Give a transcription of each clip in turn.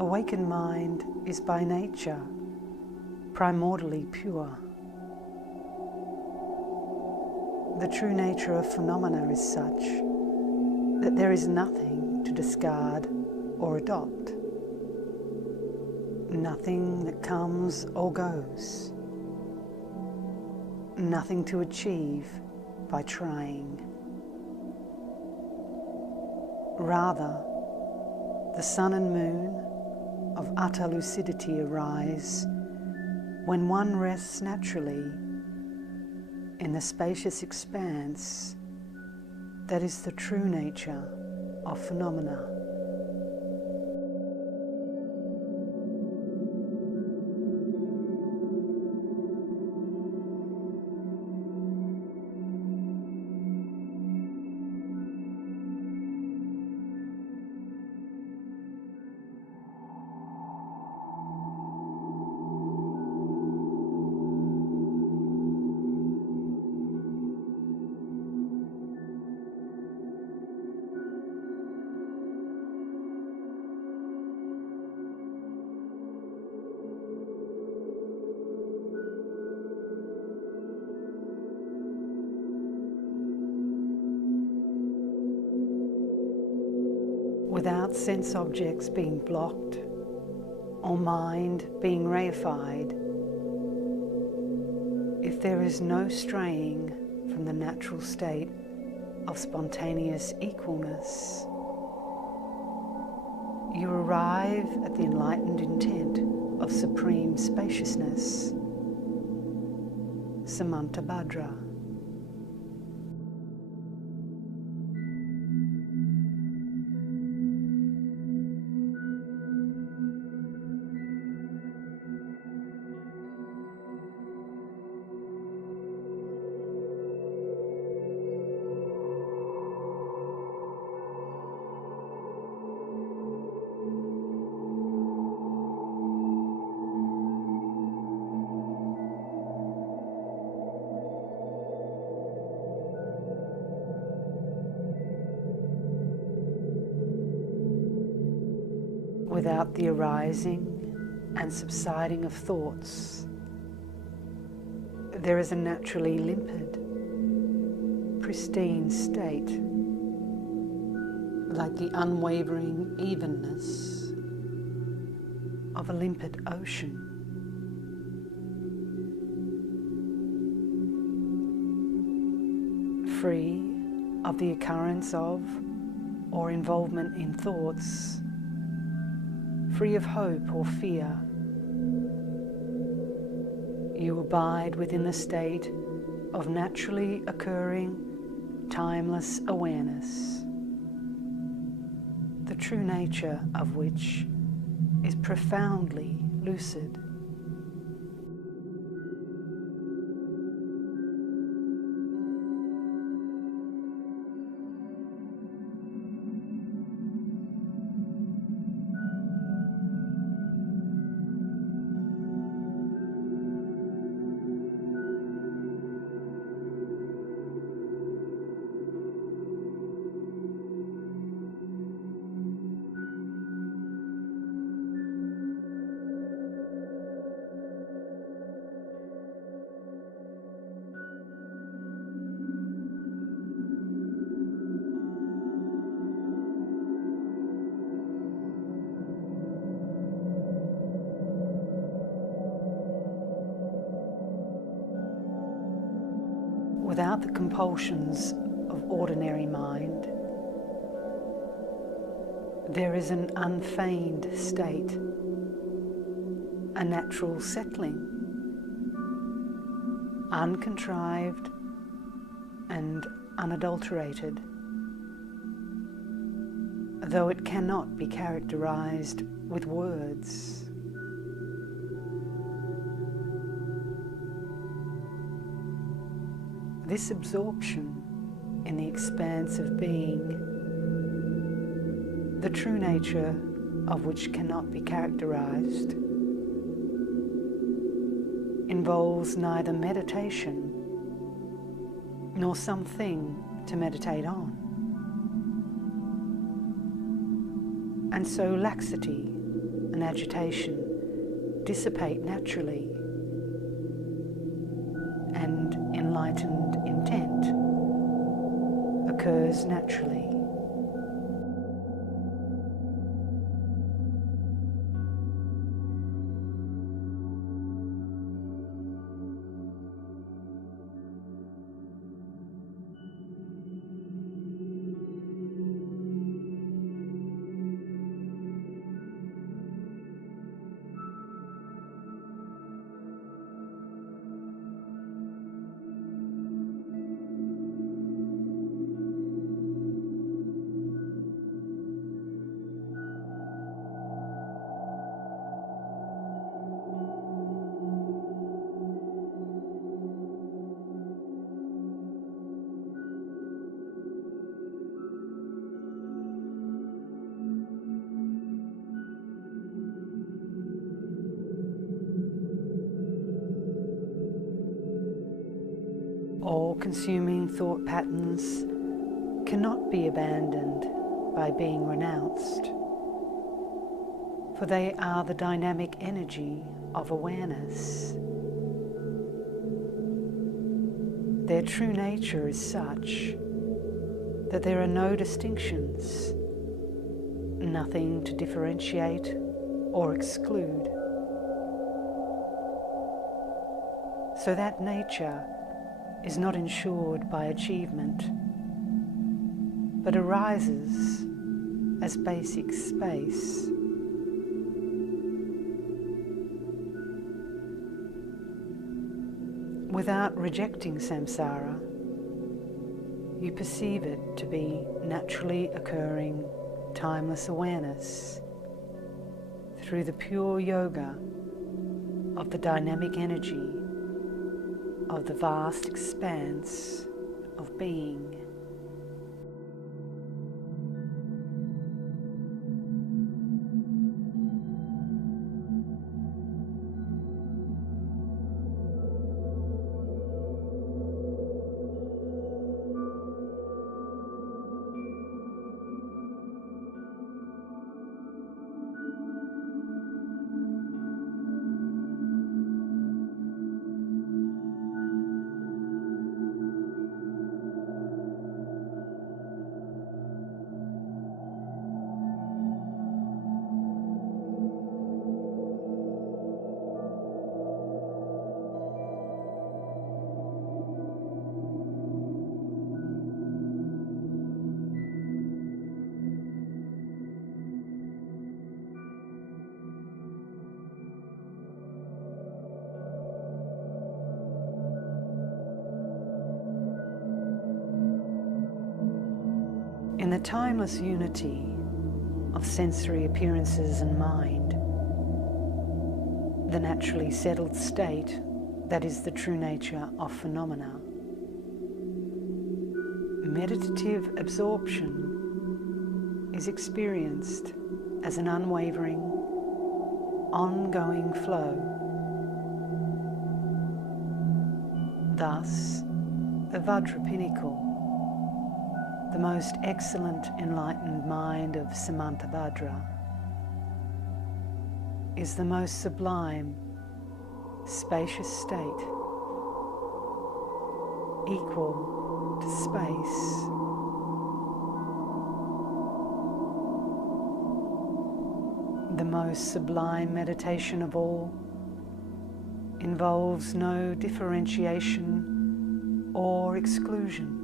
awakened mind is by nature primordially pure. The true nature of phenomena is such that there is nothing to discard or adopt, nothing that comes or goes, nothing to achieve by trying. Rather, the sun and moon of utter lucidity arise when one rests naturally in the spacious expanse that is the true nature of phenomena. Without sense objects being blocked or mind being reified, if there is no straying from the natural state of spontaneous equalness, you arrive at the enlightened intent of supreme spaciousness, Samantabhadra. Without the arising and subsiding of thoughts, there is a naturally limpid, pristine state, like the unwavering evenness of a limpid ocean. Free of the occurrence of or involvement in thoughts, free of hope or fear, you abide within the state of naturally occurring, timeless awareness, the true nature of which is profoundly lucid. Without the compulsions of ordinary mind, there is an unfeigned state, a natural settling, uncontrived and unadulterated, though it cannot be characterized with words. This absorption in the expanse of being, the true nature of which cannot be characterized, involves neither meditation nor something to meditate on. And so laxity and agitation dissipate naturally, and enlightened intent occurs naturally. All-consuming thought patterns cannot be abandoned by being renounced, for they are the dynamic energy of awareness. Their true nature is such that there are no distinctions, nothing to differentiate or exclude. So that nature is not ensured by achievement, but arises as basic space. Without rejecting samsara, you perceive it to be naturally occurring, timeless awareness through the pure yoga of the dynamic energy of the vast expanse of being. In the timeless unity of sensory appearances and mind, the naturally settled state that is the true nature of phenomena, meditative absorption is experienced as an unwavering, ongoing flow. Thus, the Vajra pinnacle, the most excellent enlightened mind of Samantabhadra, is the most sublime, spacious state, equal to space. The most sublime meditation of all involves no differentiation or exclusion.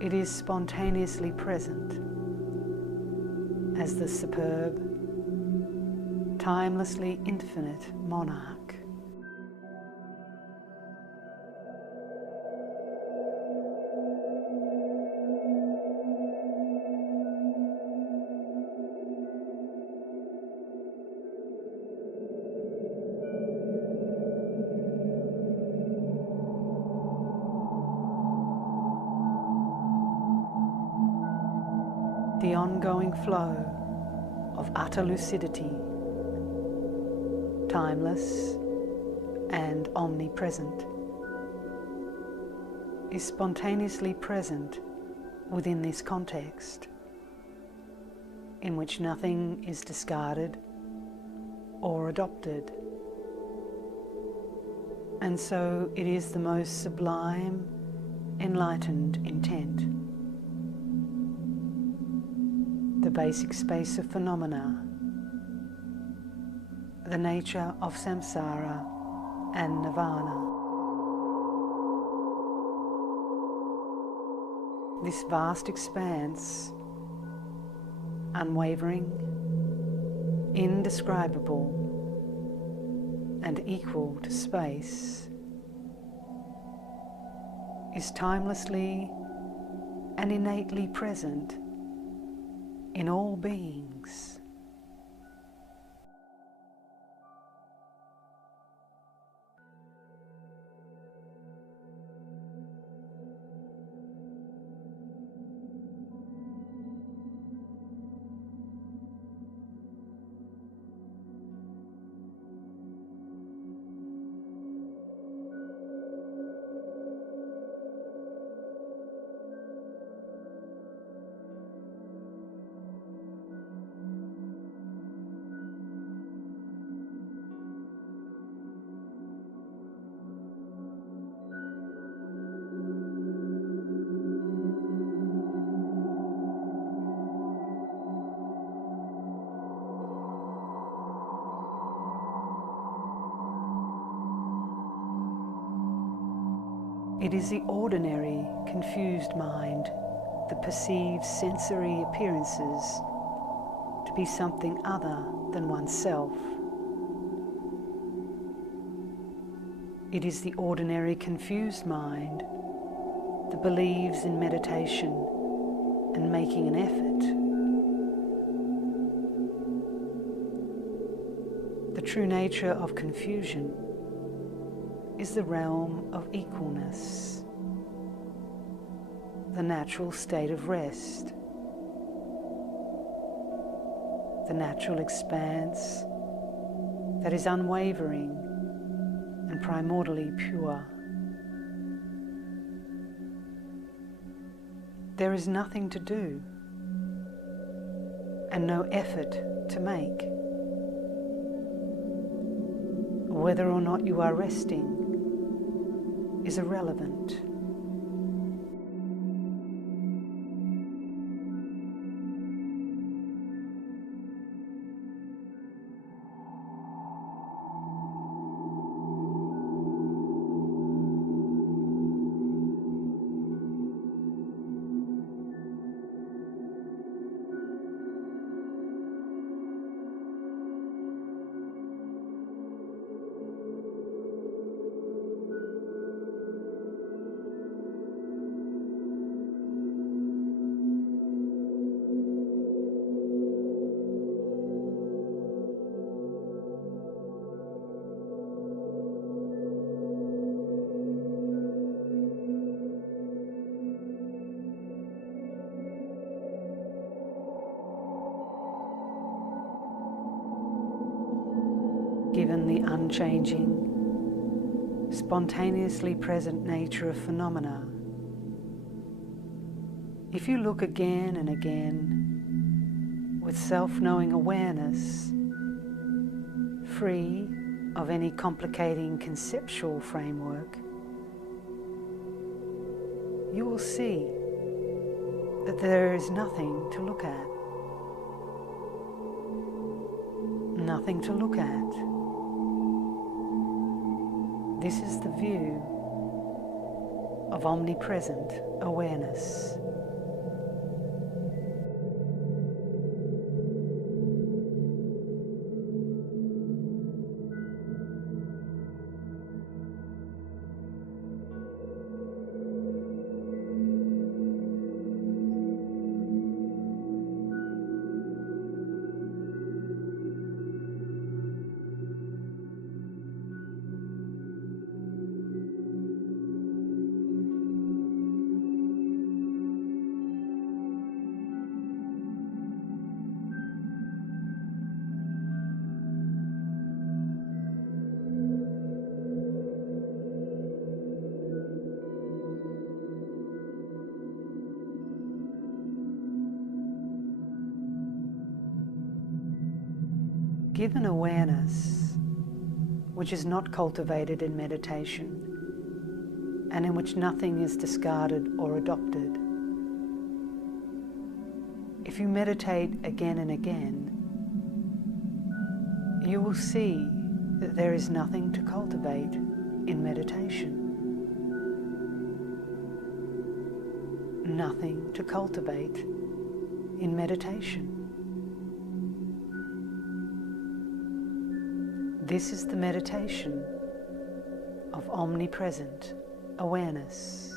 It is spontaneously present as the superb, timelessly infinite monarch. The ongoing flow of utter lucidity, timeless and omnipresent, is spontaneously present within this context. in which nothing is discarded or adopted. And so it is the most sublime, enlightened intent. The basic space of phenomena, the nature of samsara and nirvana. This vast expanse, unwavering, indescribable, and equal to space, is timelessly and innately present in all beings. It is the ordinary, confused mind that perceives sensory appearances to be something other than oneself. It is the ordinary, confused mind that believes in meditation and making an effort. The true nature of confusion is the realm of equalness, the natural state of rest, the natural expanse that is unwavering and primordially pure. There is nothing to do and no effort to make. Whether or not you are resting is irrelevant. Given the unchanging, spontaneously present nature of phenomena, if you look again and again with self-knowing awareness, free of any complicating conceptual framework, you will see that there is nothing to look at. Nothing to look at. This is the view of omnipresent awareness. Give an awareness which is not cultivated in meditation and in which nothing is discarded or adopted. If you meditate again and again, you will see that there is nothing to cultivate in meditation. Nothing to cultivate in meditation. This is the meditation of omnipresent awareness.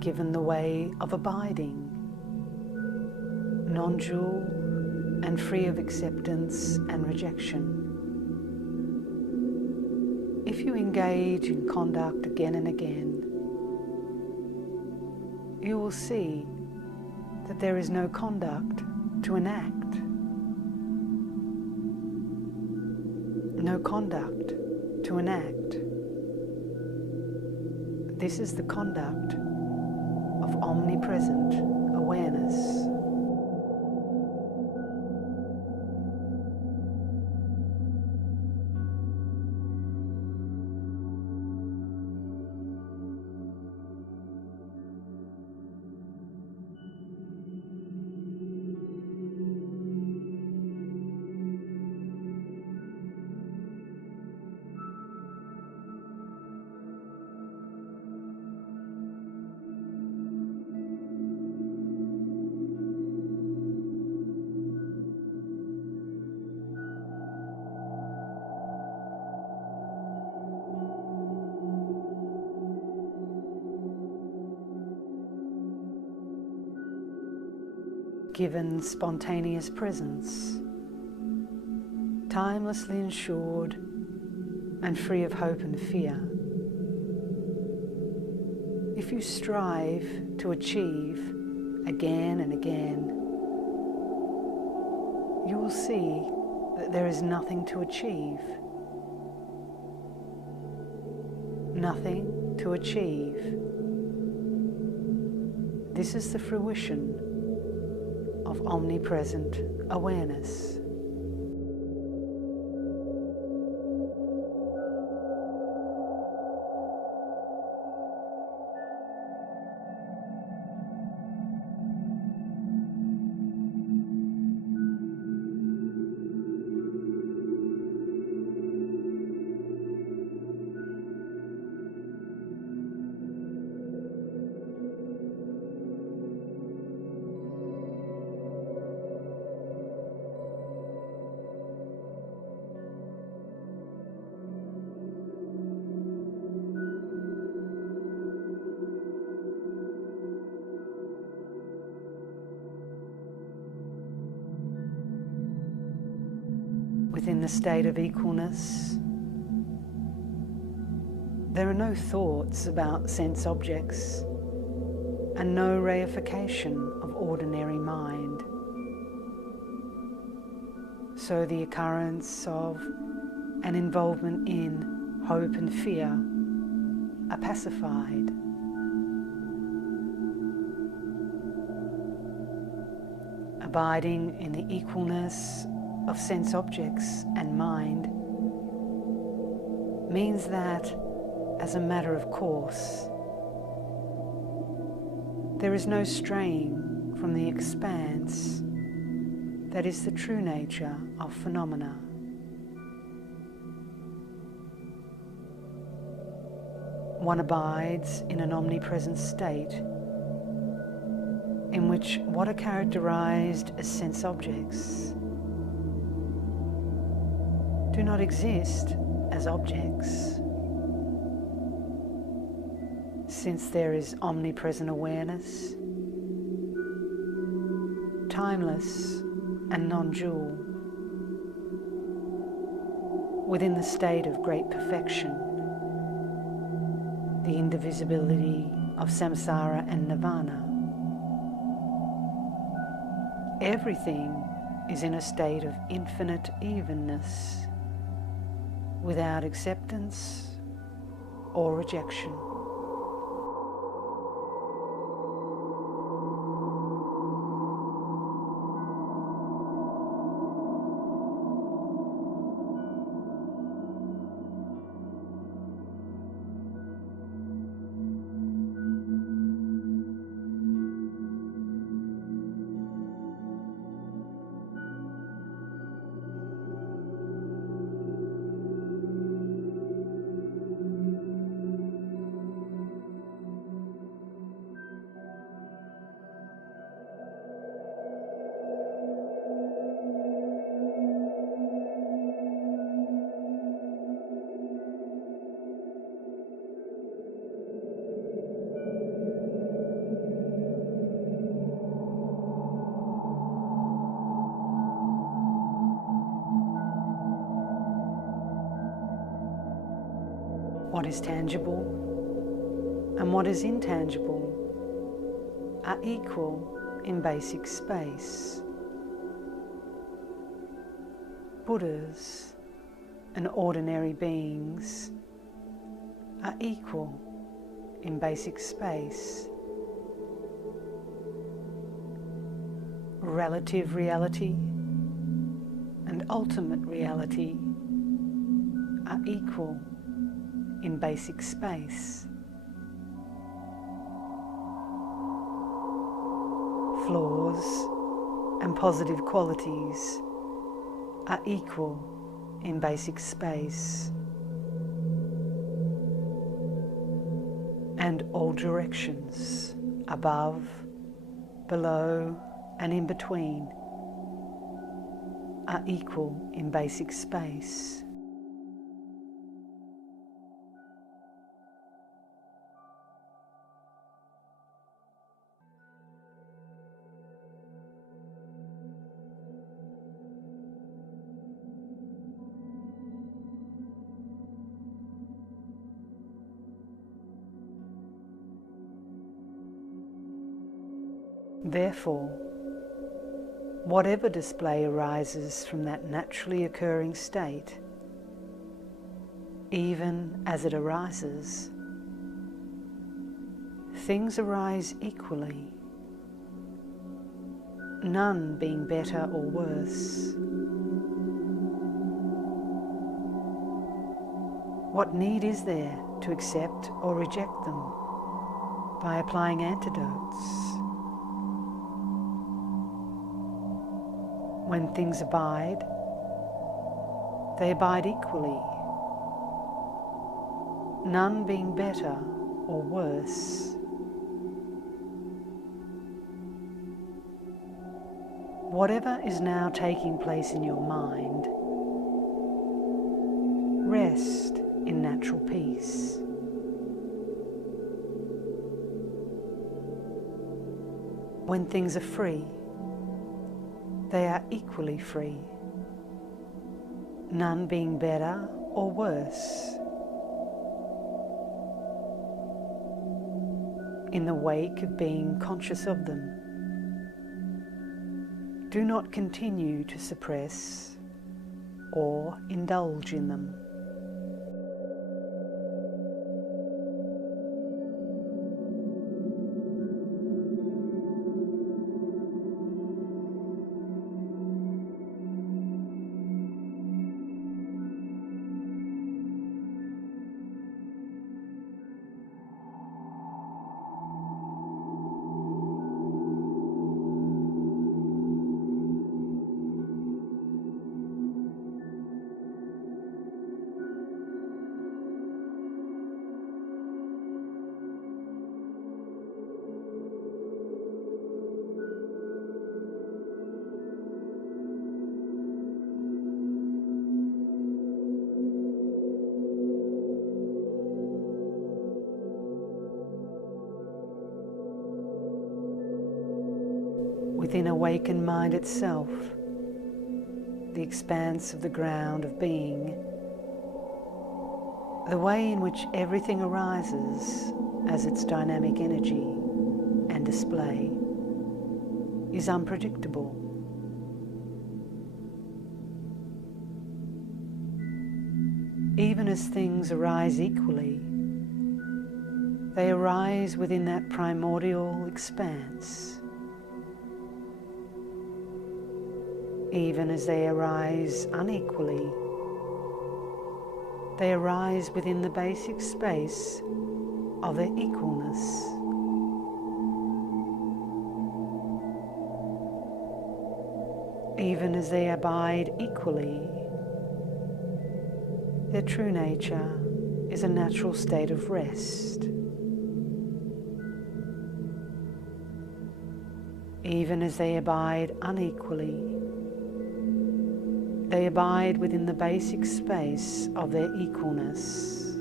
Given the way of abiding, non-dual and free of acceptance and rejection. If you engage in conduct again and again, you will see that there is no conduct to enact, no conduct to enact. This is the conduct of omnipresent awareness. Given spontaneous presence, timelessly ensured and free of hope and fear. If you strive to achieve again and again, you will see that there is nothing to achieve. Nothing to achieve. This is the fruition of omnipresent awareness. Within the state of equalness, there are no thoughts about sense objects and no reification of ordinary mind. So the occurrence of and involvement in hope and fear are pacified. Abiding in the equalness of sense objects and mind means that, as a matter of course, there is no strain from the expanse that is the true nature of phenomena. One abides in an omnipresent state in which what are characterized as sense objects do not exist as objects, since there is omnipresent awareness, timeless and non-dual, within the state of great perfection, the indivisibility of samsara and nirvana. Everything is in a state of infinite evenness, without acceptance or rejection. What is tangible and what is intangible are equal in basic space. Buddhas and ordinary beings are equal in basic space. Relative reality and ultimate reality are equal in basic space. Flaws and positive qualities are equal in basic space. And all directions, above, below, and in between, are equal in basic space. Therefore, whatever display arises from that naturally occurring state, even as it arises, things arise equally, none being better or worse. What need is there to accept or reject them by applying antidotes? When things abide, they abide equally, none being better or worse. Whatever is now taking place in your mind, rest in natural peace. When things are free, they are equally free, none being better or worse. In the wake of being conscious of them, do not continue to suppress or indulge in them. within awakened mind itself, the expanse of the ground of being, the way in which everything arises as its dynamic energy and display is unpredictable. Even as things arise equally, they arise within that primordial expanse. Even as they arise unequally, they arise within the basic space of their equalness. Even as they abide equally, their true nature is a natural state of rest. Even as they abide unequally, they abide within the basic space of their equalness.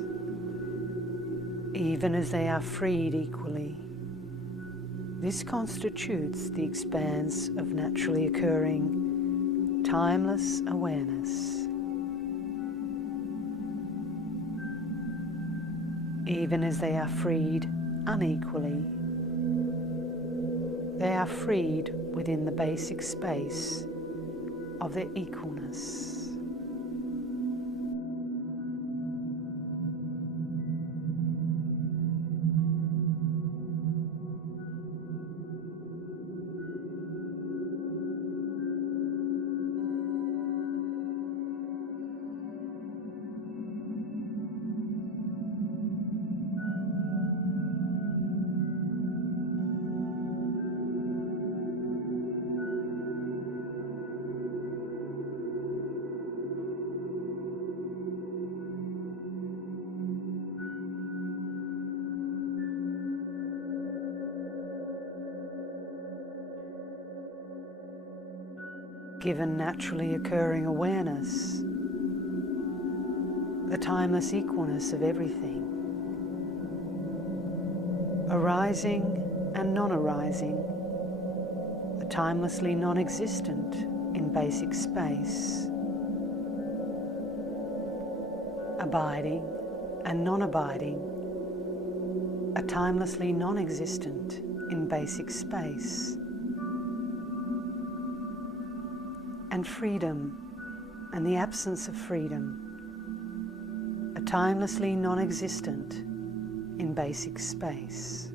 Even as they are freed equally, this constitutes the expanse of naturally occurring, timeless awareness. Even as they are freed unequally, they are freed within the basic space of their equalness. Given naturally occurring awareness, the timeless equalness of everything, arising and non-arising, the timelessly non-existent in basic space, abiding and non-abiding, a timelessly non-existent in basic space, and freedom and the absence of freedom, a timelessly non-existent in basic space.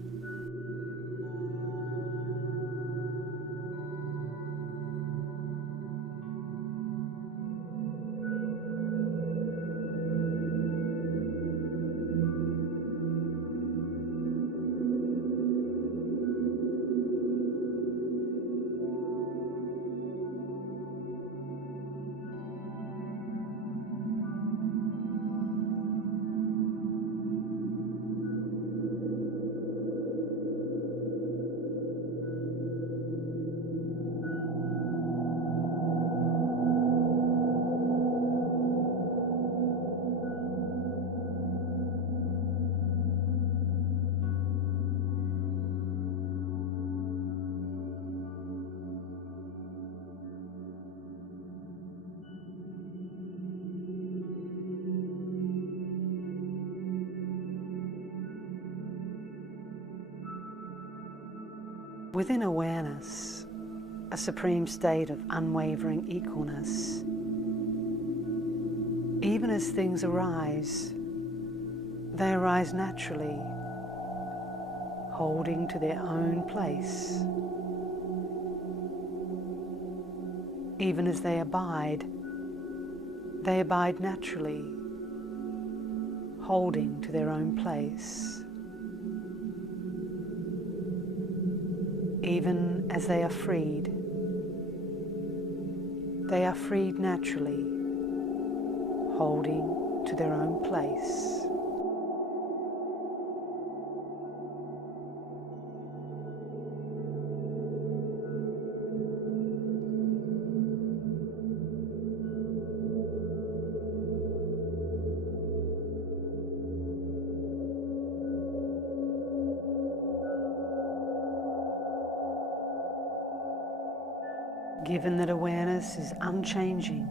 Within awareness, a supreme state of unwavering equalness, even as things arise, they arise naturally, holding to their own place. Even as they abide naturally, holding to their own place. Even as they are freed naturally, holding to their own place. given that awareness is unchanging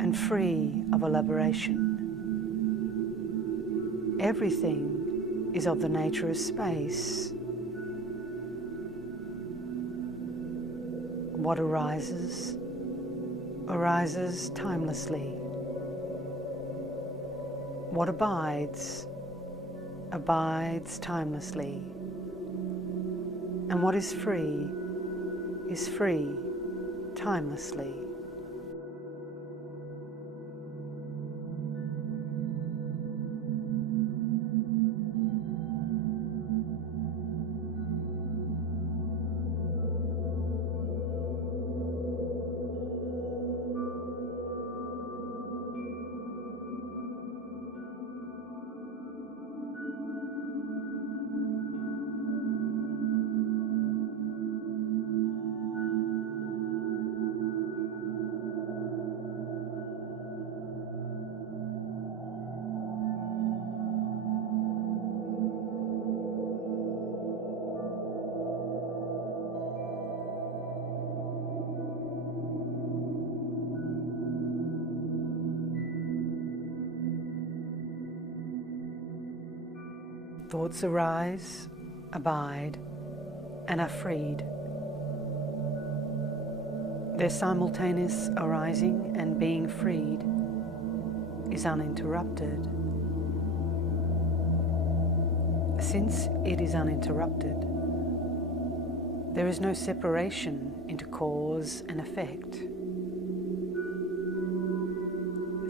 and free of elaboration. Everything is of the nature of space. What arises, arises timelessly. What abides, abides timelessly. And what is free timelessly. Thoughts arise, abide, and are freed. Their simultaneous arising and being freed is uninterrupted. Since it is uninterrupted, there is no separation into cause and effect.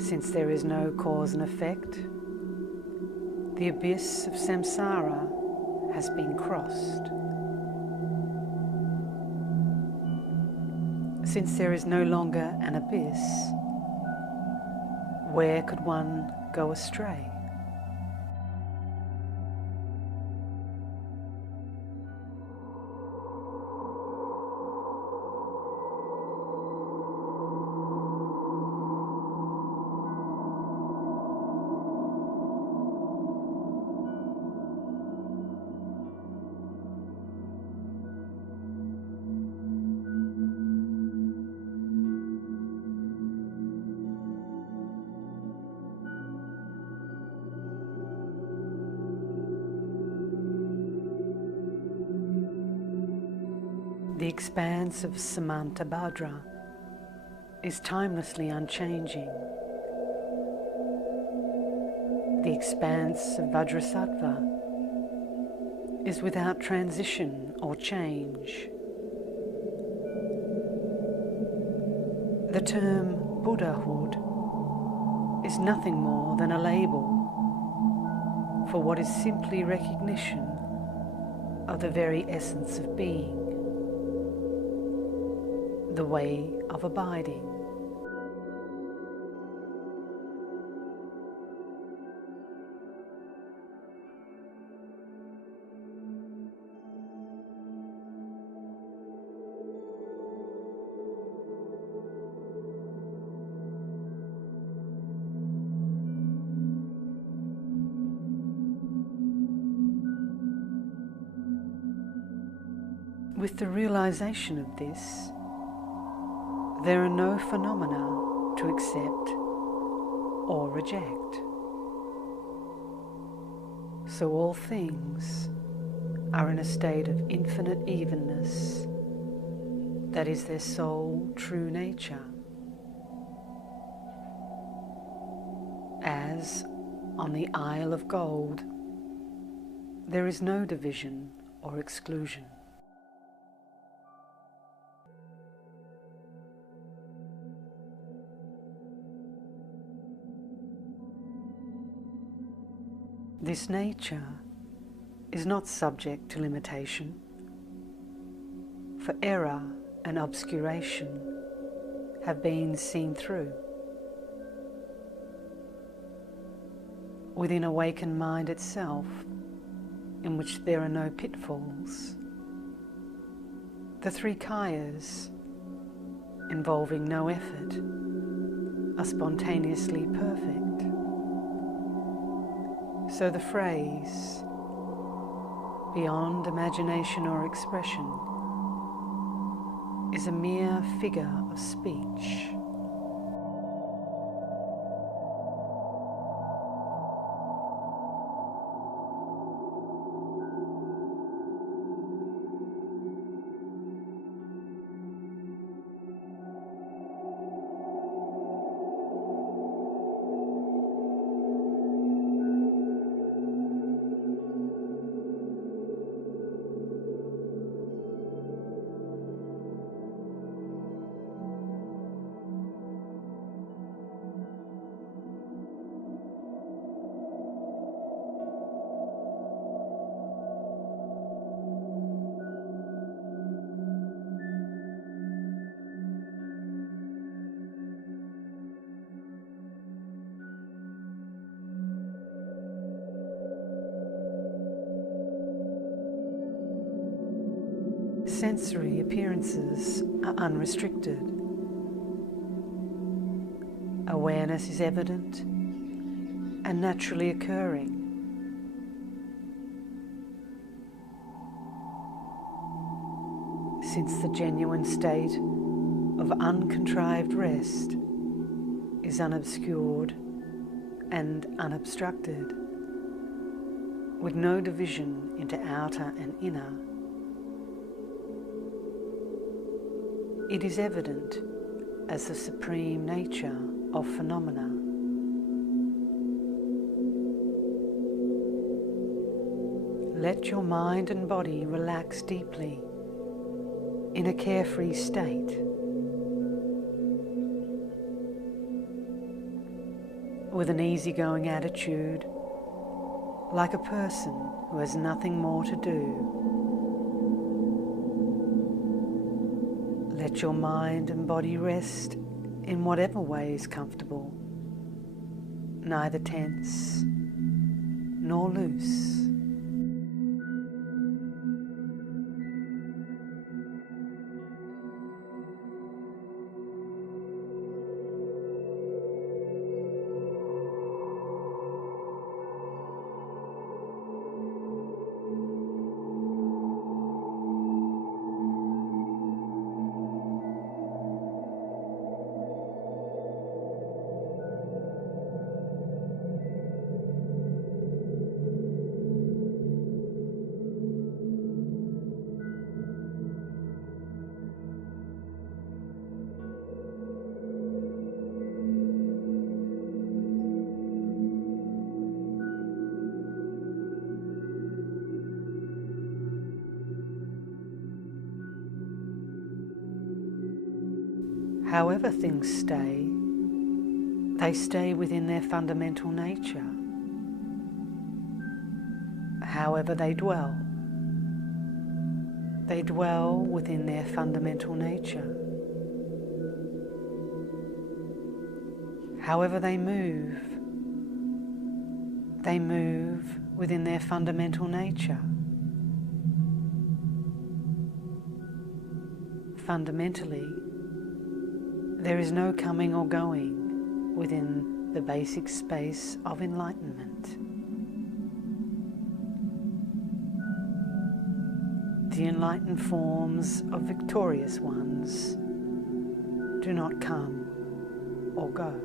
Since there is no cause and effect, the abyss of samsara has been crossed. Since there is no longer an abyss, where could one go astray? The expanse of Samantabhadra is timelessly unchanging. The expanse of Vajrasattva is without transition or change. The term Buddhahood is nothing more than a label for what is simply recognition of the very essence of being, the way of abiding. With the realization of this, there are no phenomena to accept or reject. So all things are in a state of infinite evenness, that is their sole true nature. As on the Isle of Gold, there is no division or exclusion. This nature is not subject to limitation, for error and obscuration have been seen through. Within awakened mind itself, in which there are no pitfalls, the three kayas, involving no effort, are spontaneously perfect. So the phrase, beyond imagination or expression, is a mere figure of speech. Sensory appearances are unrestricted. Awareness is evident and naturally occurring. Since the genuine state of uncontrived rest is unobscured and unobstructed, with no division into outer and inner, it is evident as the supreme nature of phenomena. Let your mind and body relax deeply in a carefree state, with an easygoing attitude, like a person who has nothing more to do. Let your mind and body rest in whatever way is comfortable, neither tense nor loose. However things stay, they stay within their fundamental nature. However they dwell within their fundamental nature. However they move within their fundamental nature. Fundamentally, there is no coming or going within the basic space of enlightenment. The enlightened forms of victorious ones do not come or go.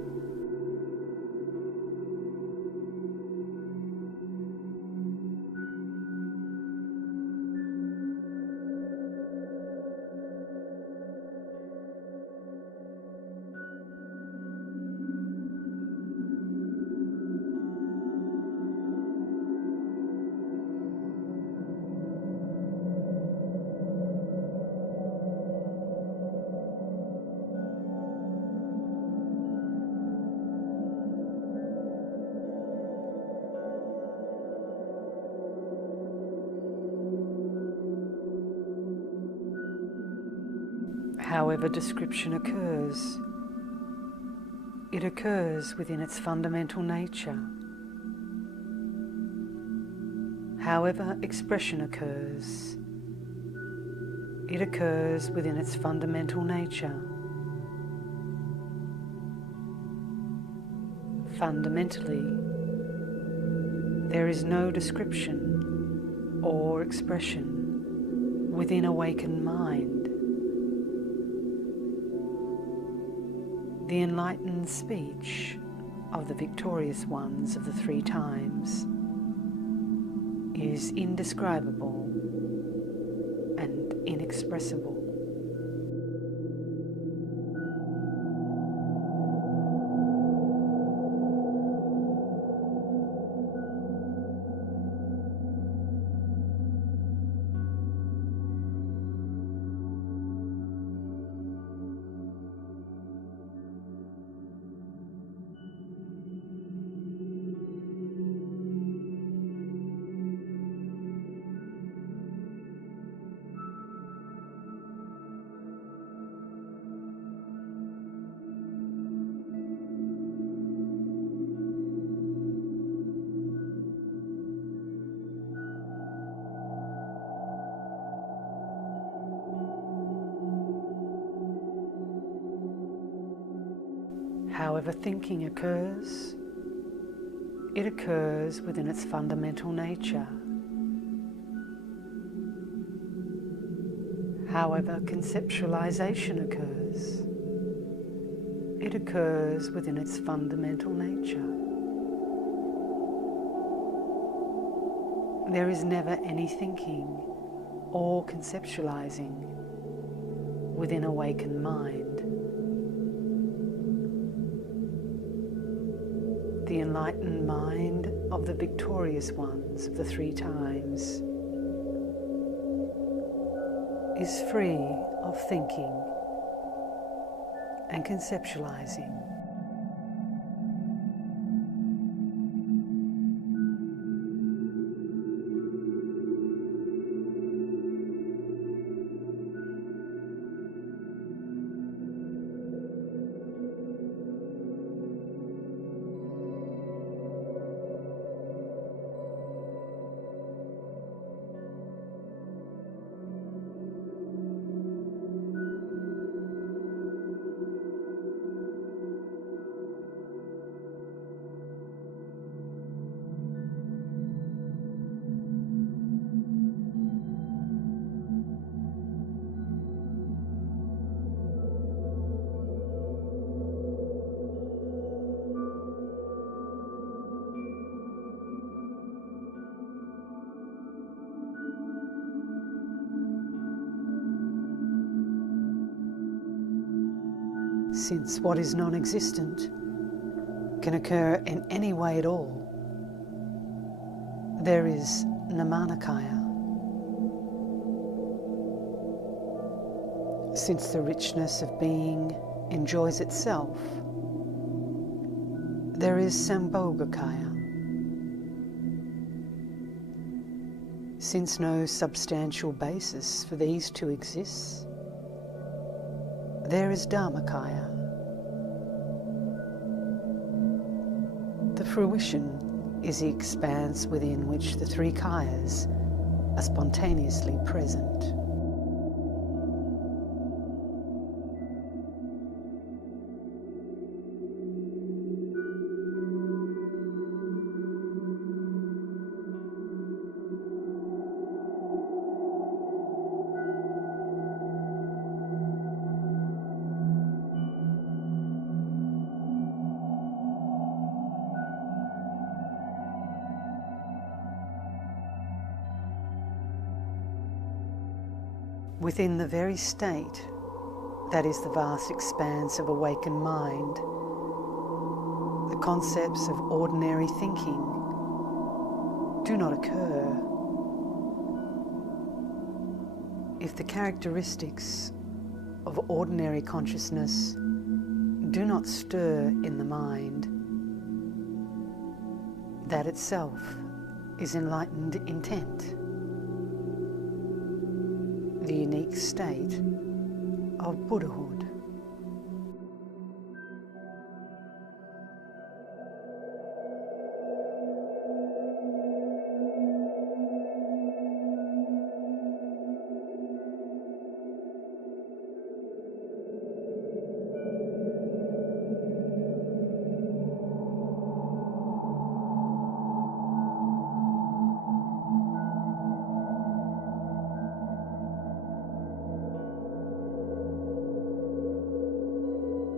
However description occurs, it occurs within its fundamental nature. However expression occurs, it occurs within its fundamental nature. Fundamentally, there is no description or expression within awakened mind. The enlightened speech of the victorious ones of the three times is indescribable and inexpressible. However thinking occurs, it occurs within its fundamental nature. However conceptualization occurs, it occurs within its fundamental nature. There is never any thinking or conceptualizing within awakened mind. The enlightened mind of the victorious ones of the three times is free of thinking and conceptualizing. Since what is non-existent can occur in any way at all, there is Namanakaya. Since the richness of being enjoys itself, there is Sambhogakaya. Since no substantial basis for these two exists, there is Dharmakaya. The fruition is the expanse within which the three kayas are spontaneously present. Within the very state that is the vast expanse of awakened mind, the concepts of ordinary thinking do not occur. If the characteristics of ordinary consciousness do not stir in the mind, that itself is enlightened intent, the unique state of Buddhahood.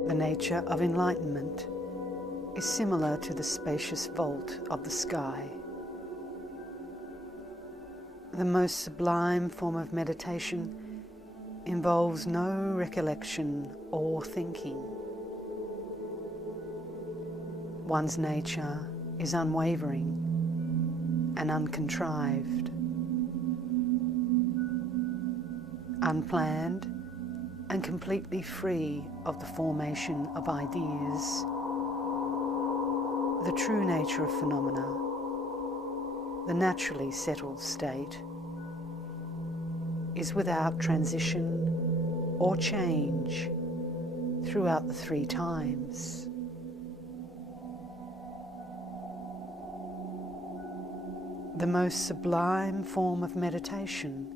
The nature of enlightenment is similar to the spacious vault of the sky. The most sublime form of meditation involves no recollection or thinking. One's nature is unwavering and uncontrived, unplanned and completely free of the formation of ideas. The true nature of phenomena, the naturally settled state, is without transition or change throughout the three times. The most sublime form of meditation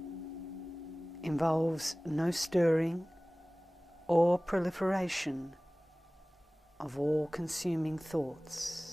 involves no stirring or proliferation of all-consuming thoughts.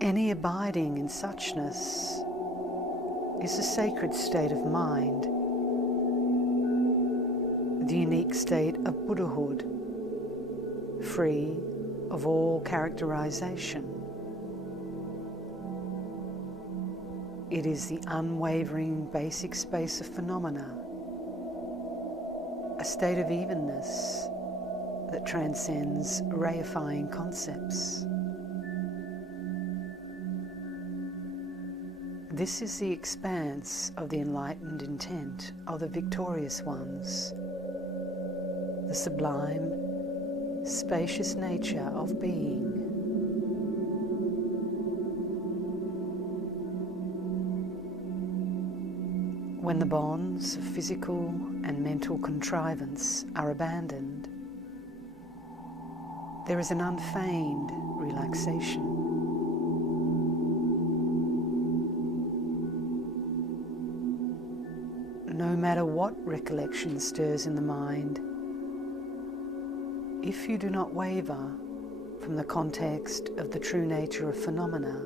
Any abiding in suchness is a sacred state of mind, the unique state of Buddhahood, free of all characterization. It is the unwavering basic space of phenomena, a state of evenness that transcends reifying concepts. This is the expanse of the enlightened intent of the victorious ones, the sublime, spacious nature of being. When the bonds of physical and mental contrivance are abandoned, there is an unfeigned relaxation. No matter what recollection stirs in the mind, if you do not waver from the context of the true nature of phenomena,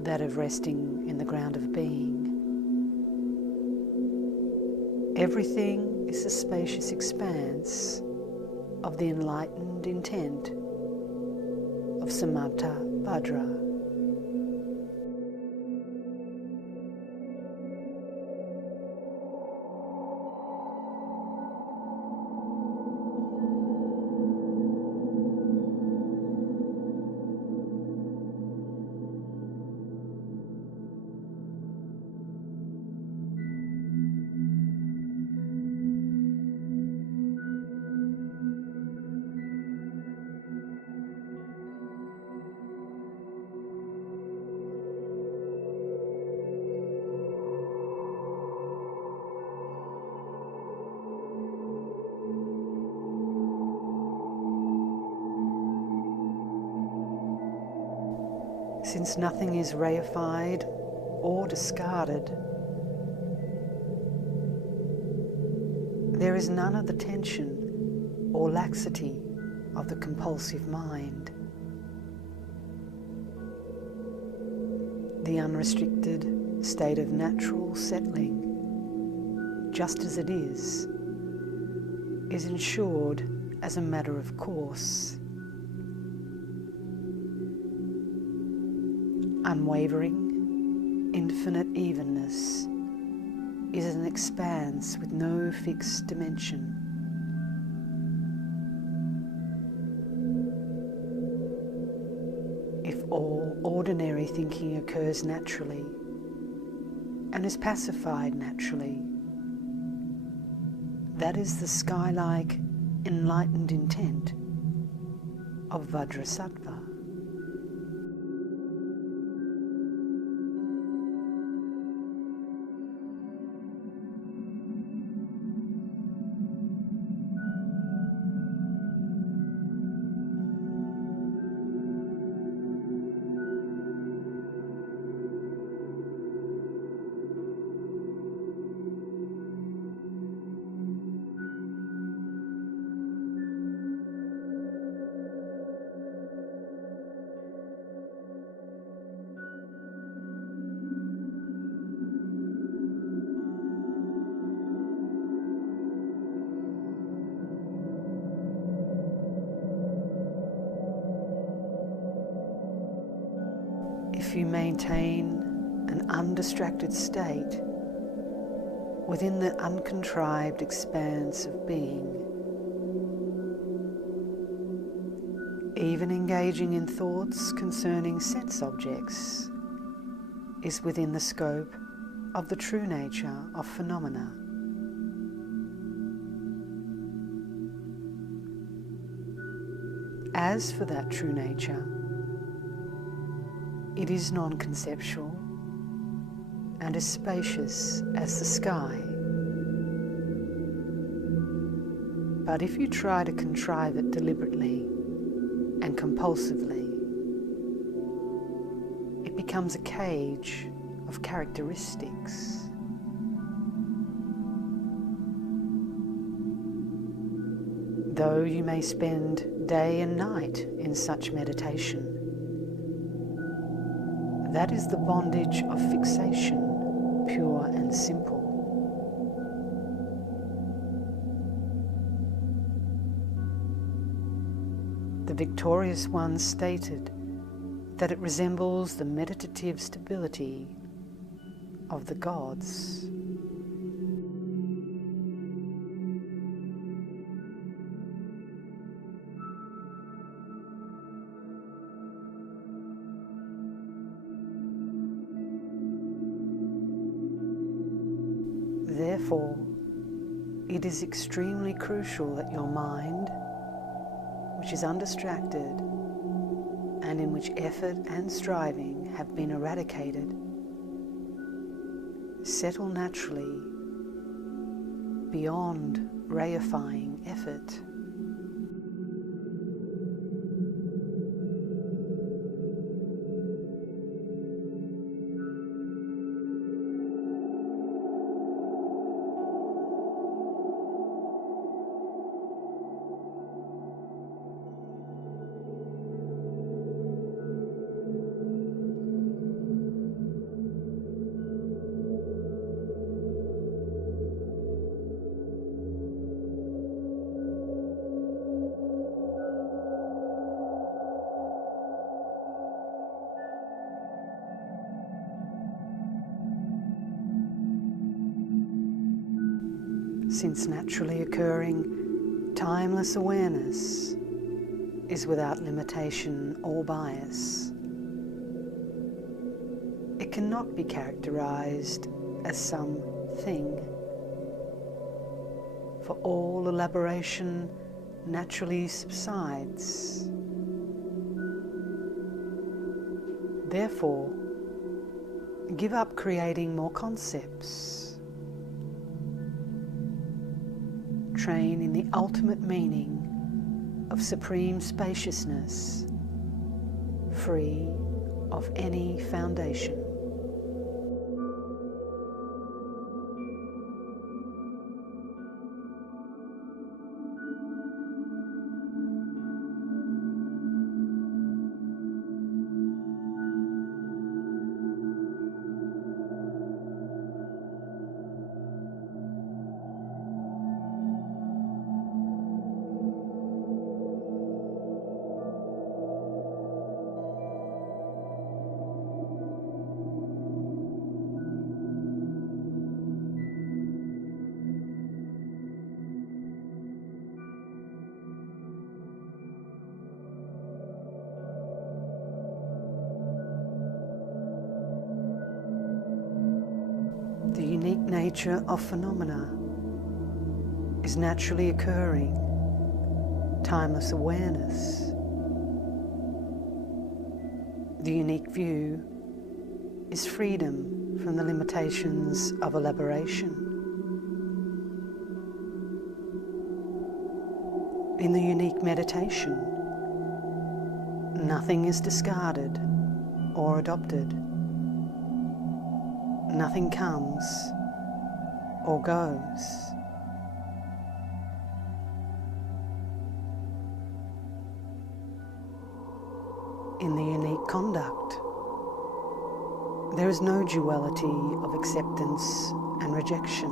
that of resting in the ground of being, everything is a spacious expanse of the enlightened intent of Samatha Bhadra. Since nothing is reified or discarded, there is none of the tension or laxity of the compulsive mind. The unrestricted state of natural settling, just as it is ensured as a matter of course. Unwavering, infinite evenness is an expanse with no fixed dimension. All ordinary thinking occurs naturally and is pacified naturally. That is the sky-like, enlightened intent of Vajrasattva. If you maintain an undistracted state within the uncontrived expanse of being, even engaging in thoughts concerning sense objects is within the scope of the true nature of phenomena. As for that true nature, it is non-conceptual and as spacious as the sky. But if you try to contrive it deliberately and compulsively, it becomes a cage of characteristics. Though you may spend day and night in such meditation, that is the bondage of fixation, pure and simple. The victorious one stated that it resembles the meditative stability of the gods. Therefore, it is extremely crucial that your mind, which is undistracted and in which effort and striving have been eradicated, settle naturally beyond reifying effort. Since naturally occurring, timeless awareness is without limitation or bias. It cannot be characterized as some thing, for all elaboration naturally subsides. Therefore, give up creating more concepts. Train in the ultimate meaning of supreme spaciousness, free of any foundation. nature of phenomena is naturally occurring, timeless awareness. The unique view is freedom from the limitations of elaboration. In the unique meditation, nothing is discarded or adopted. Nothing comes or goes. In the unique conduct, there is no duality of acceptance and rejection.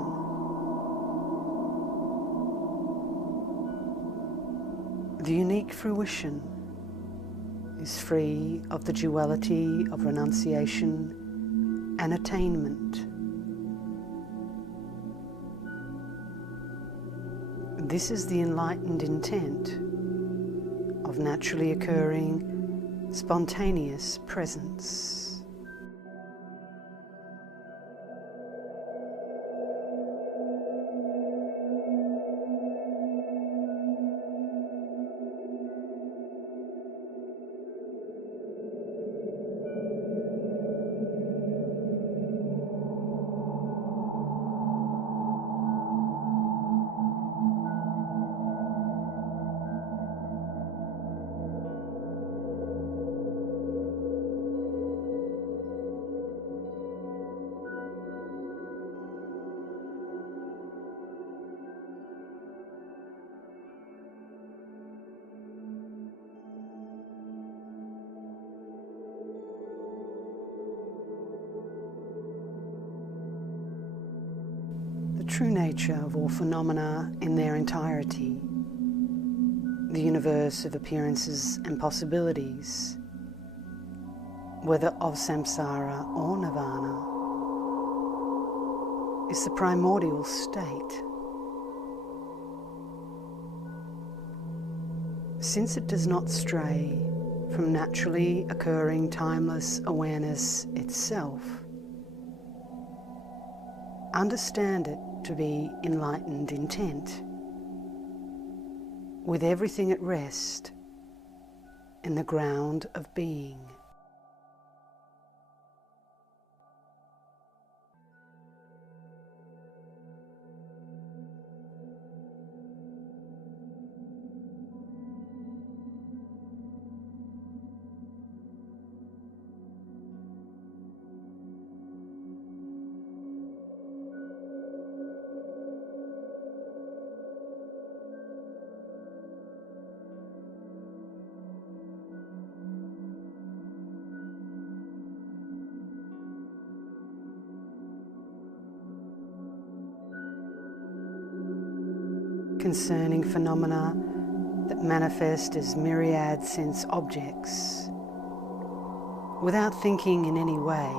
The unique fruition is free of the duality of renunciation and attainment. This is the enlightened intent of naturally occurring spontaneous presence. True nature of all phenomena in their entirety, the universe of appearances and possibilities, whether of samsara or nirvana, is the primordial state. Since it does not stray from naturally occurring timeless awareness itself, understand it to be enlightened intent, with everything at rest in the ground of being. Concerning phenomena that manifest as myriad sense objects, without thinking in any way,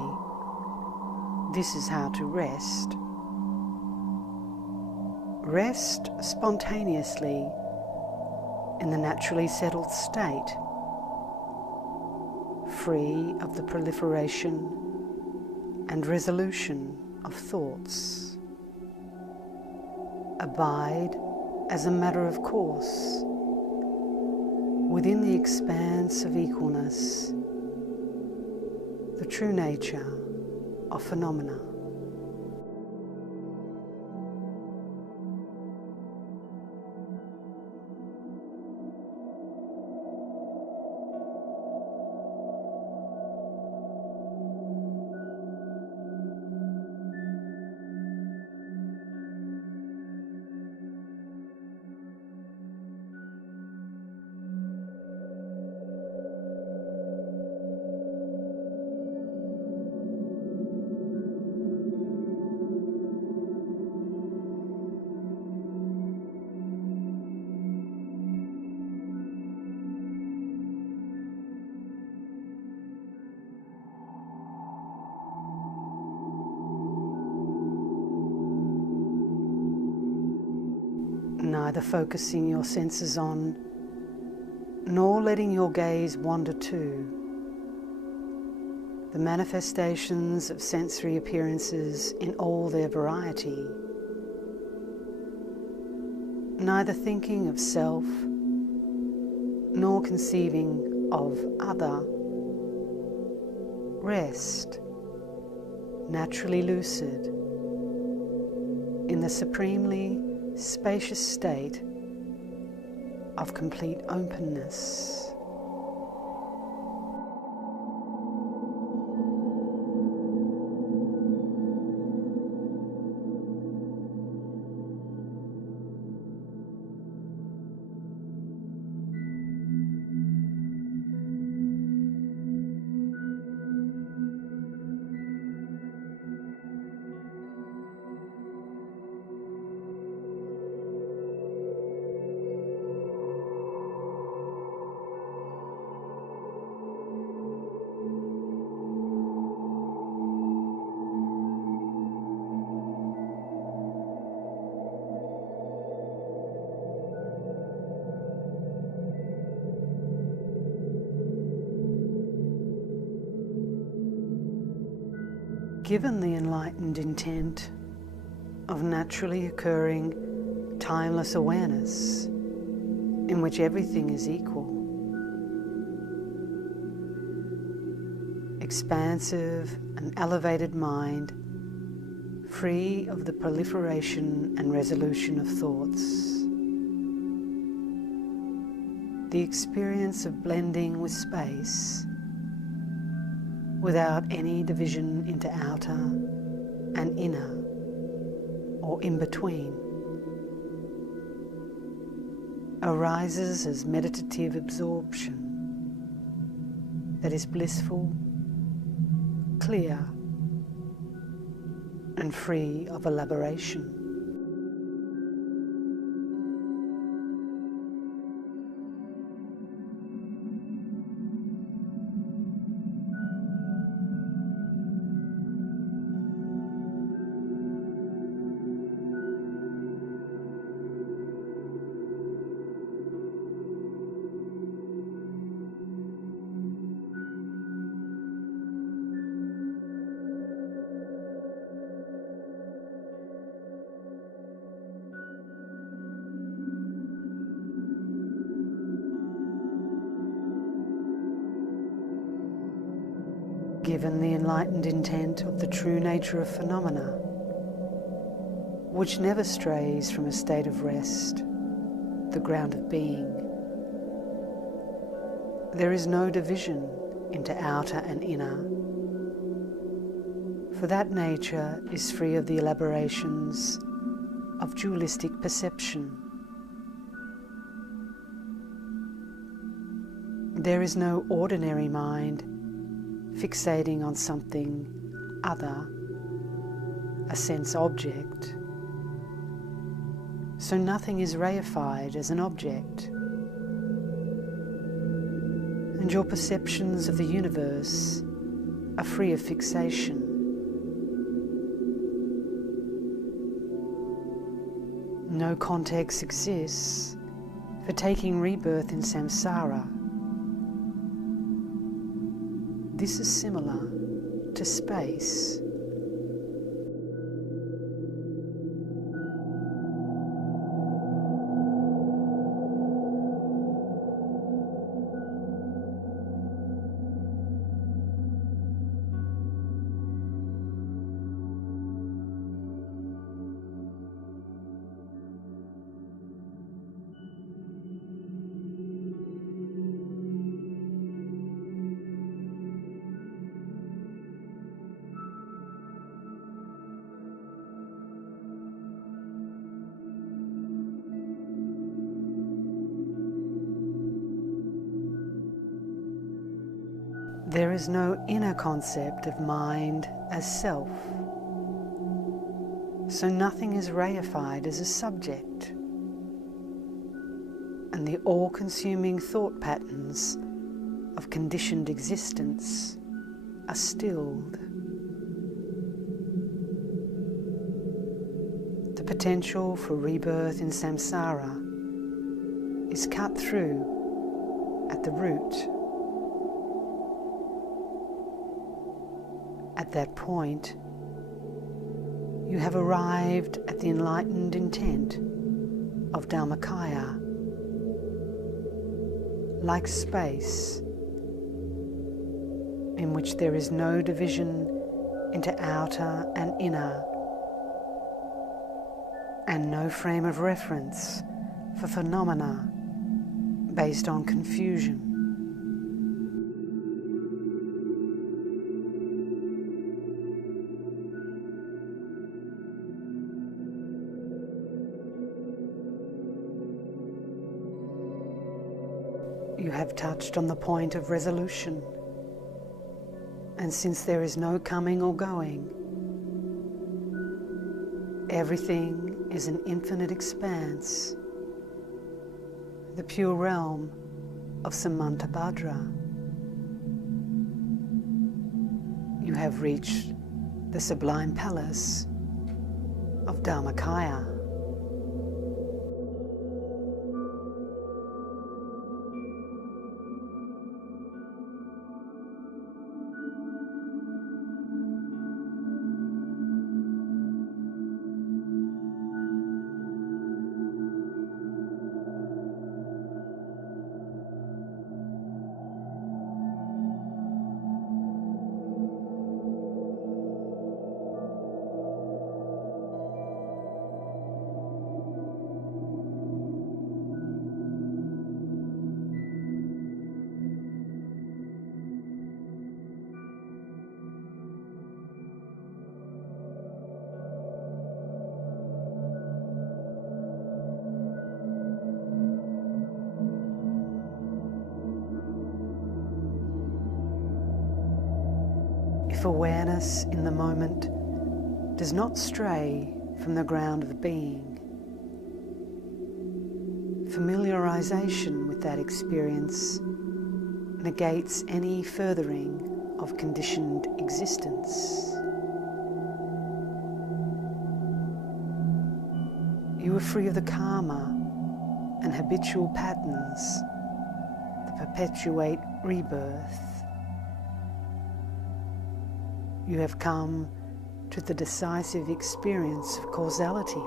this is how to rest. Rest spontaneously in the naturally settled state, free of the proliferation and resolution of thoughts. Abide as a matter of course, within the expanse of equalness, the true nature of phenomena. Neither focusing your senses on, nor letting your gaze wander to, the manifestations of sensory appearances in all their variety, neither thinking of self nor conceiving of other, rest, naturally lucid, in the supremely spacious state of complete openness. Given the enlightened intent of naturally occurring timeless awareness in which everything is equal, expansive and elevated mind, free of the proliferation and resolution of thoughts, the experience of blending with space without any division into outer and inner or in between, arises as meditative absorption that is blissful, clear, and free of elaboration. Given the enlightened intent of the true nature of phenomena, which never strays from a state of rest, the ground of being, there is no division into outer and inner, for that nature is free of the elaborations of dualistic perception. There is no ordinary mind fixating on something other, a sense object. So nothing is reified as an object, and your perceptions of the universe are free of fixation. No context exists for taking rebirth in samsara. This is similar to space. There is no inner concept of mind as self, so nothing is reified as a subject, and the all-consuming thought patterns of conditioned existence are stilled. The potential for rebirth in samsara is cut through at the root. At that point, you have arrived at the enlightened intent of Dharmakaya, like space, in which there is no division into outer and inner, and no frame of reference for phenomena based on confusion. You have touched on the point of resolution, and since there is no coming or going, everything is an infinite expanse, the pure realm of Samantabhadra. You have reached the sublime palace of Dharmakaya. If awareness in the moment does not stray from the ground of being, familiarization with that experience negates any furthering of conditioned existence. You are free of the karma and habitual patterns that perpetuate rebirth. You have come to the decisive experience of causality,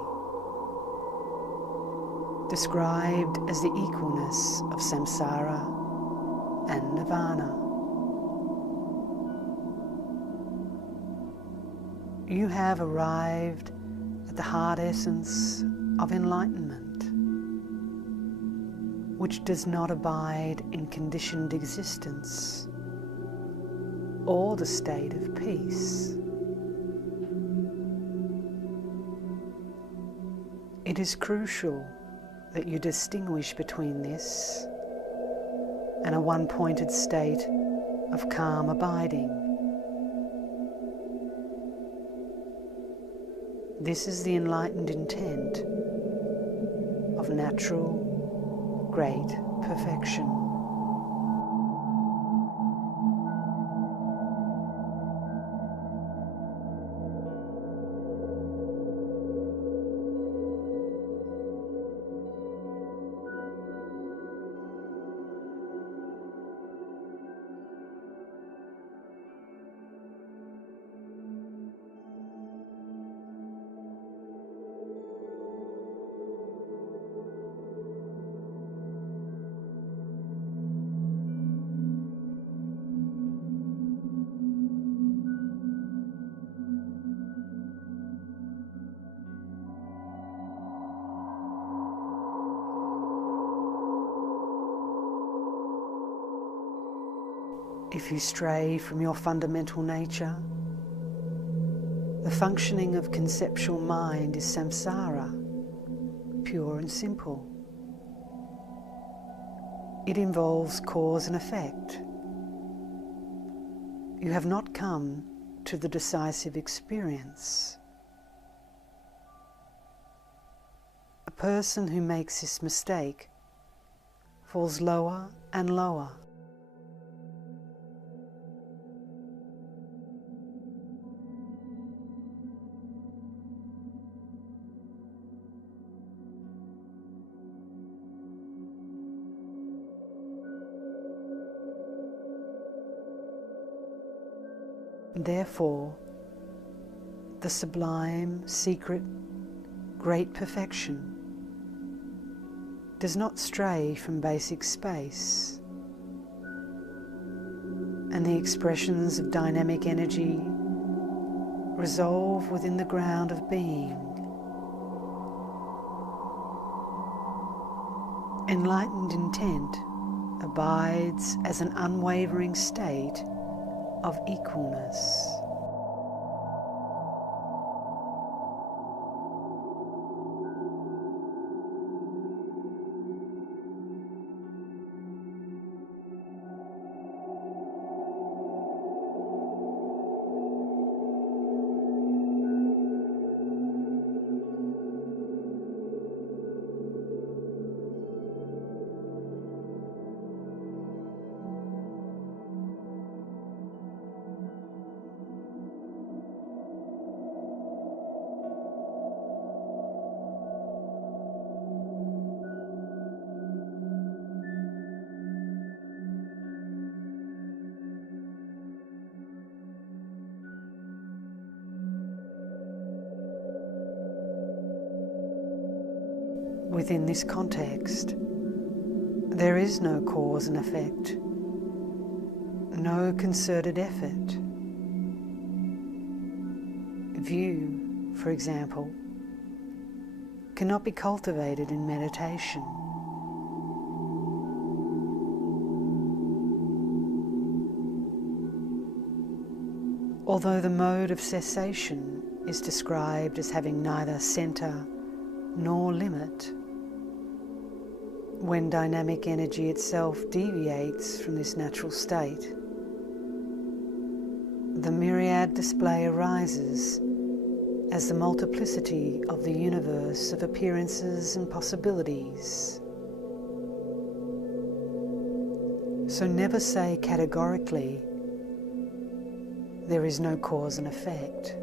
described as the equalness of samsara and nirvana. You have arrived at the heart essence of enlightenment, which does not abide in conditioned existence or the state of peace. It is crucial that you distinguish between this and a one-pointed state of calm abiding. This is the enlightened intent of natural, great perfection. If you stray from your fundamental nature, the functioning of conceptual mind is samsara, pure and simple. It involves cause and effect. You have not come to the decisive experience. A person who makes this mistake falls lower and lower. Therefore, the sublime, secret, great perfection does not stray from basic space, and the expressions of dynamic energy resolve within the ground of being. Enlightened intent abides as an unwavering state of equalness. Within this context, there is no cause and effect, no concerted effort. View, for example, cannot be cultivated in meditation. Although the mode of cessation is described as having neither center nor limit, when dynamic energy itself deviates from this natural state, the myriad display arises as the multiplicity of the universe of appearances and possibilities. So never say categorically, there is no cause and effect.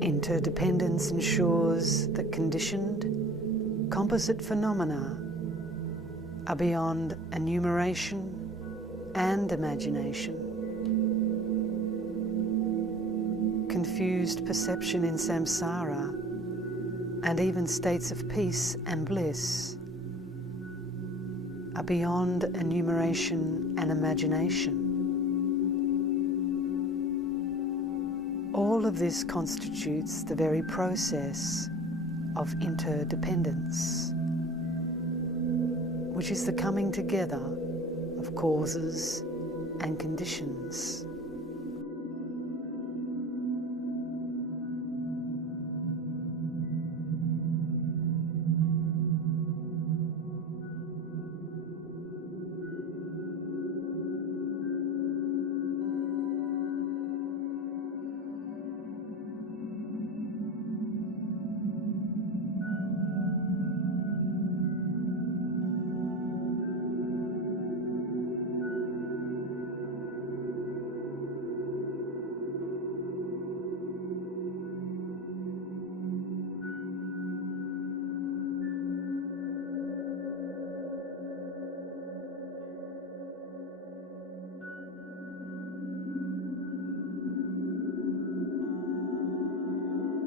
Interdependence ensures that conditioned, composite phenomena are beyond enumeration and imagination. Confused perception in samsara and even states of peace and bliss are beyond enumeration and imagination. All of this constitutes the very process of interdependence, which is the coming together of causes and conditions.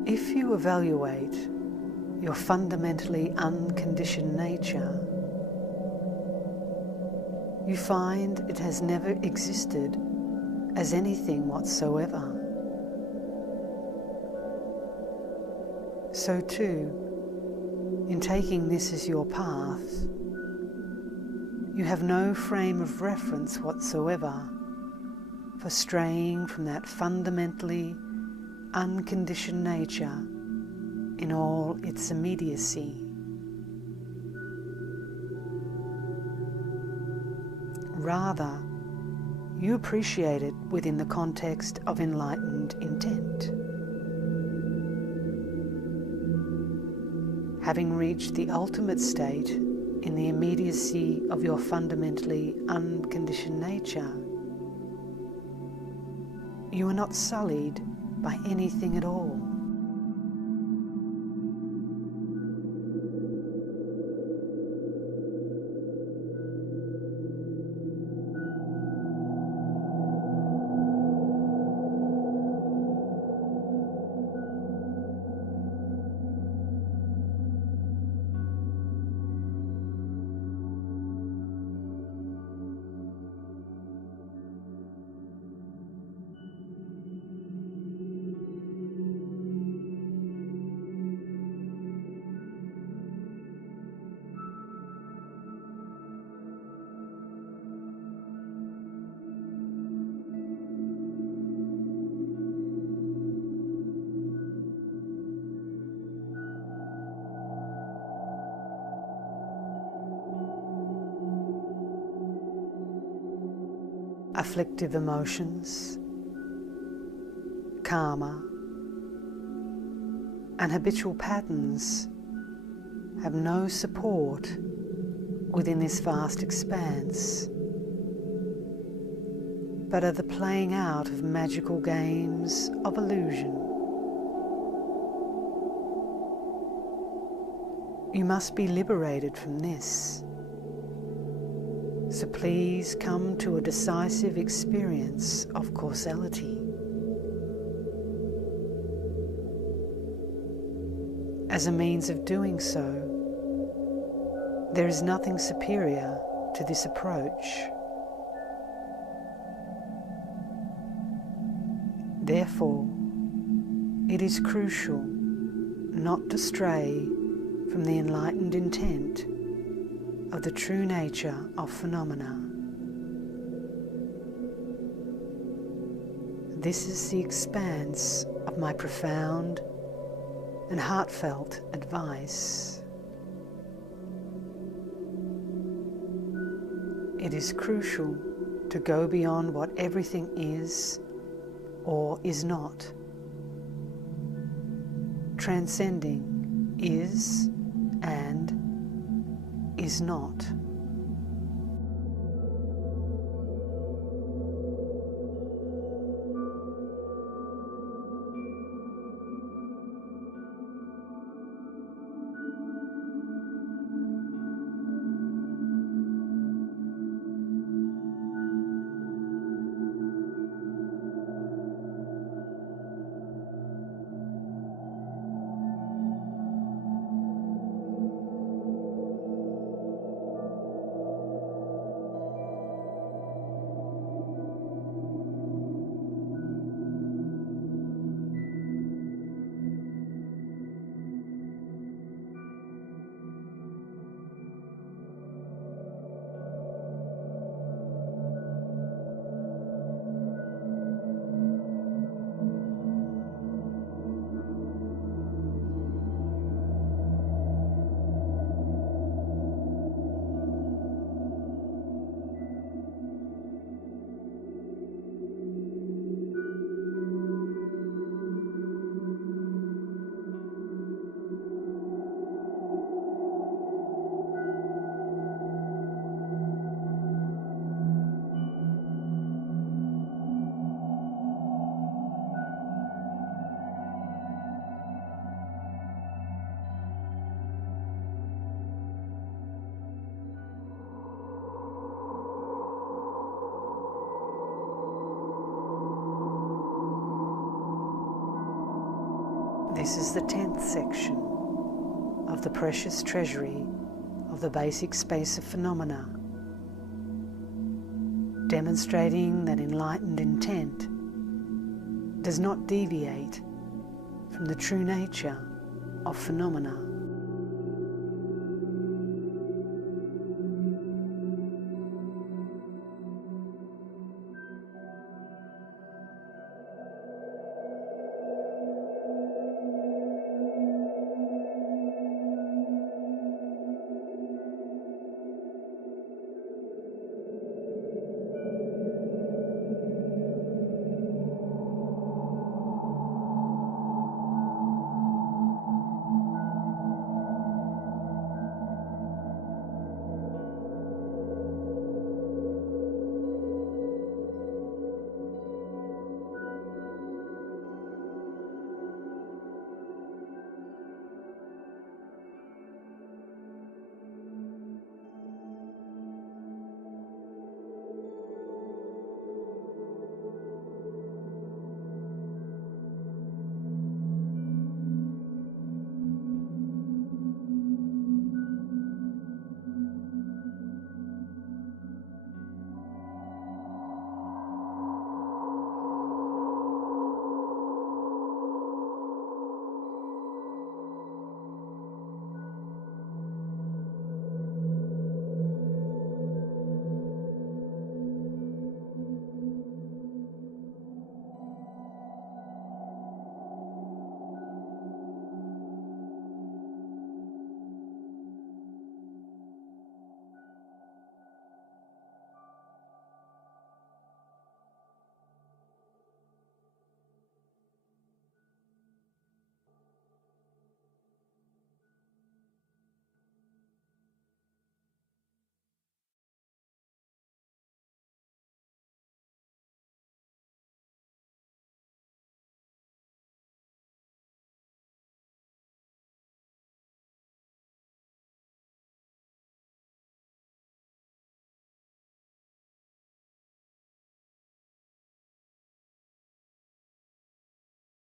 If you evaluate your fundamentally unconditioned nature, you find it has never existed as anything whatsoever. So too, in taking this as your path, you have no frame of reference whatsoever for straying from that fundamentally unconditioned nature in all its immediacy. Rather, you appreciate it within the context of enlightened intent. Having reached the ultimate state in the immediacy of your fundamentally unconditioned nature, you are not sullied by anything at all. Afflictive emotions, karma, and habitual patterns have no support within this vast expanse, but are the playing out of magical games of illusion. You must be liberated from this. So please come to a decisive experience of causality. As a means of doing so, there is nothing superior to this approach. Therefore, it is crucial not to stray from the enlightened intent of the true nature of phenomena. This is the expanse of my profound and heartfelt advice. It is crucial to go beyond what everything is or is not, transcending is and is not. This is the 10th section of the precious treasury of the basic space of phenomena, demonstrating that enlightened intent does not deviate from the true nature of phenomena.